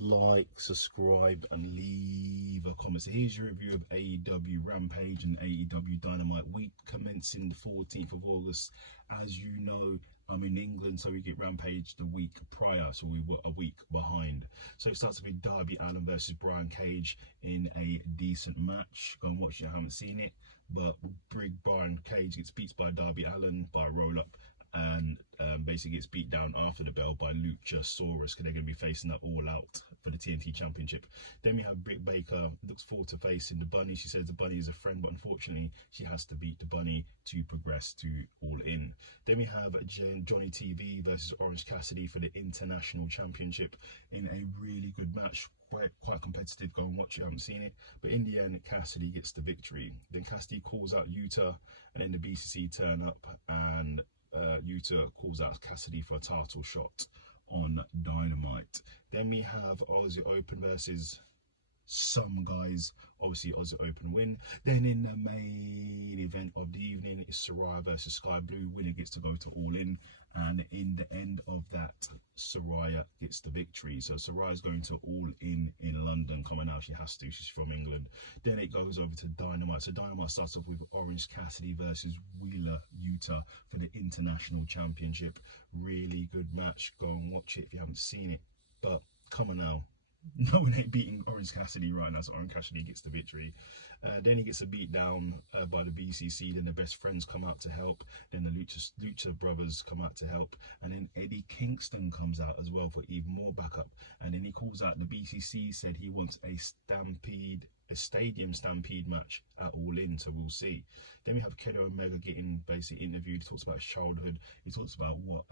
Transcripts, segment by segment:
like, subscribe, and leave a comment. So here's your review of AEW Rampage and AEW Dynamite week commencing the 14th of August. As you know, I'm in England, so we get Rampage the week prior, so we were a week behind. So it starts with Darby Allin versus Brian Cage in a decent match. Go and watch it if you haven't seen it. But Big Brian Cage gets beat by Darby Allin by a roll-up, and basically gets beat down after the bell by Luchasaurus, because they're going to be facing that All Out for the TNT Championship. Then we have Britt Baker, looks forward to facing the Bunny. She says the Bunny is a friend, but unfortunately she has to beat the Bunny to progress to All In. Then we have Johnny TV versus Orange Cassidy for the International Championship in a really good match. Quite competitive. Go and watch it, I haven't seen it. But in the end, Cassidy gets the victory. Then Cassidy calls out Yuta, and then the BCC turn up, and Yuta calls out Cassidy for a title shot on Dynamite. Then we have Aussie Open versus some guys. Obviously Aussie Open win. Then in the main event of the evening is Saraya versus Sky Blue. Winner gets to go to All In, and in the end of that, Saraya gets the victory. So Saraya's going to All In London. Coming out, she has to, she's from England. Then it goes over to Dynamite. So Dynamite starts off with Orange Cassidy versus Wheeler Yuta for the International Championship. Really good match. Go and watch it if you haven't seen it. But come on now, no one ain't beating Orange Cassidy right now, so Orange Cassidy gets the victory. Then he gets a beat down by the BCC. Then the best friends come out to help. Then the Lucha brothers come out to help. And then Eddie Kingston comes out as well for even more backup. And then he calls out the BCC, said he wants a stadium stampede match at All In, so we'll see. Then we have Kenny Omega getting basically interviewed. He talks about his childhood. He talks about what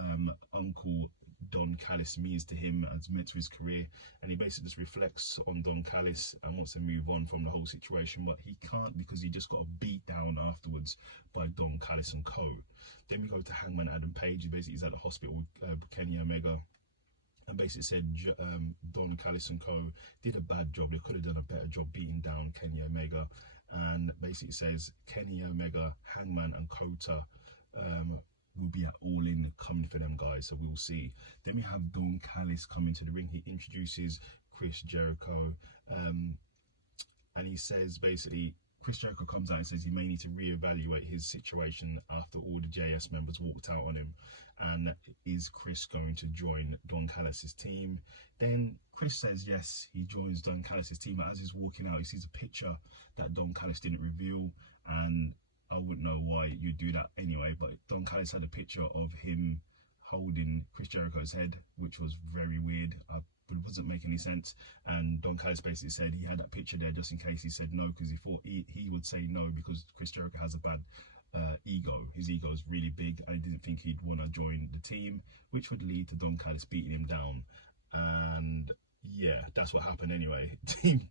Uncle Don Callis means to him as meant to his career, and he basically just reflects on Don Callis and wants to move on from the whole situation, but he can't because he just got a beat down afterwards by Don Callis and co. Then we go to Hangman Adam Page. He basically is at the hospital with Kenny Omega, and basically said Don Callis and co did a bad job. They could have done a better job beating down Kenny Omega, and basically says Kenny Omega, Hangman and Kota will be at All In coming for them guys, so we'll see. Then we have Don Callis coming to the ring. He introduces Chris Jericho, and he says basically Chris Jericho comes out and says he may need to reevaluate his situation after all the JS members walked out on him, and is Chris going to join Don Callis' team? Then Chris says yes, he joins Don Callis' team, but as he's walking out he sees a picture that Don Callis didn't reveal, and I wouldn't know why you do that anyway, but Don Callis had a picture of him holding Chris Jericho's head, which was very weird, but it wasn't making any sense. And Don Callis basically said he had that picture there just in case. He said no because he thought he would say no because Chris Jericho has a bad ego. His ego is really big, and he didn't think he'd want to join the team, which would lead to Don Callis beating him down. And yeah, that's what happened anyway.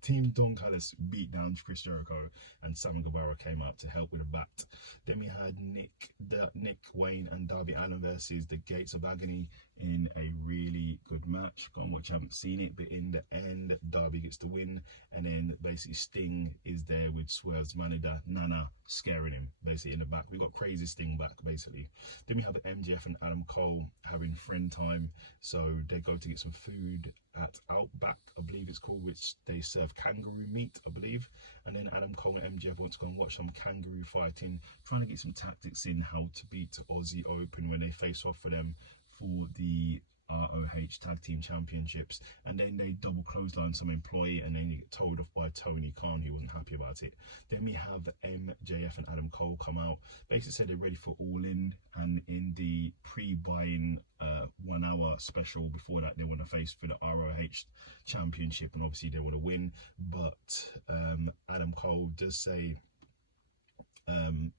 Team Don Callis beat down Chris Jericho, and Sammy Guevara came out to help with a bat. Then we had Nick Wayne and Darby Allin versus the Gates of Agony in a really good match. Go and watch, I haven't seen it, but in the end, Darby gets the win, and then basically Sting is there with Swerve's manager Nana scaring him basically in the back. We got Crazy Sting back basically. Then we have MJF and Adam Cole having friend time, so they go to get some food at Outback, I believe it's called, which they serve kangaroo meat, I believe. And then Adam Cole and MJF want to go and watch some kangaroo fighting, trying to get some tactics in how to beat Aussie Open when they face off for them for the ROH Tag Team Championships. And then they double clothesline some employee, and then they get told off by Tony Khan, who wasn't happy about it. Then we have MJF and Adam Cole come out, basically said they're ready for All In, and in the pre-buying 1 hour special before that, they want to face for the ROH Championship, and obviously they want to win. But Adam Cole does say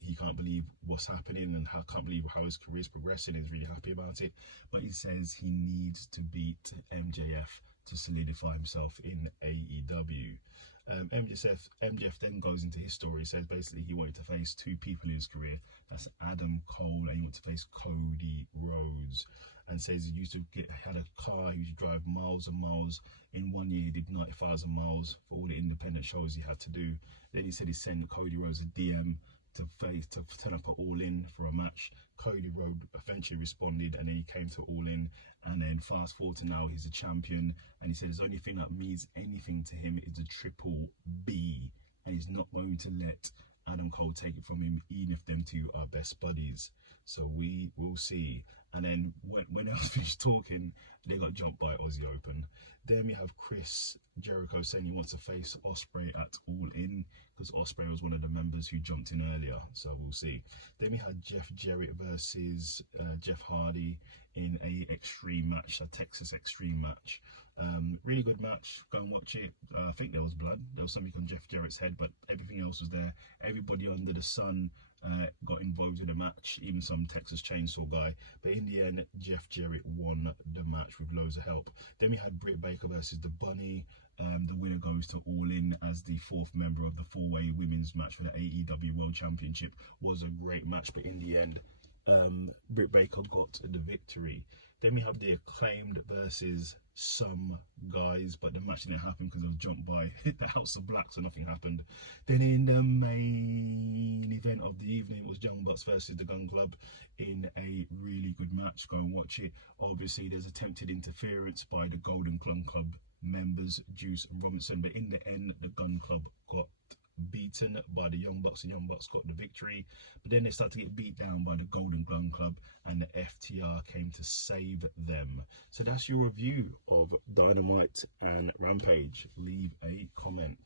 he can't believe what's happening and can't believe how his career is progressing. He's really happy about it, but he says he needs to beat MJF to solidify himself in AEW. MJF then goes into his story, says basically he wanted to face two people in his career, that's Adam Cole, and he wanted to face Cody Rhodes, and says he used to had a car, he used to drive miles and miles. In 1 year he did 90,000 miles for all the independent shows he had to do. Then he said he sent Cody Rhodes a DM to turn up at All In for a match. Cody Rhodes eventually responded, and then he came to All In. And then fast forward to now, he's a champion, and he said the only thing that means anything to him is a Triple B, and he's not going to let Adam Cole take it from him, even if them two are best buddies. So we will see. And then when I was finished talking, they got jumped by Aussie Open. Then we have Chris Jericho saying he wants to face Ospreay at All In, because Ospreay was one of the members who jumped in earlier. So we'll see. Then we had Jeff Jarrett versus Jeff Hardy in a extreme match, a Texas extreme match. Really good match. Go and watch it. I think there was blood. There was something on Jeff Jarrett's head, but everything else was there. Everybody under the sun got involved in the match, even some Texas Chainsaw guy. But in the end, Jeff Jarrett won the match with loads of help. Then we had Britt Baker versus the Bunny. The winner goes to All In as the fourth member of the four-way women's match for the AEW World Championship. Was a great match, but in the end, Britt Baker got the victory. Then we have the Acclaimed versus some guys, but the match didn't happen because it was jumped by the House of Black, so nothing happened. Then in the main event of the evening, it was Young Bucks versus the Gun Club in a really good match. Go and watch it. Obviously, there's attempted interference by the Golden Gun Club members, Juice and Robinson, but in the end, the Gun Club got beaten by the Young Bucks, and Young Bucks got the victory. But then they started to get beat down by the Golden Gun Club, and the FTR came to save them. So that's your review of Dynamite and Rampage. Leave a comment.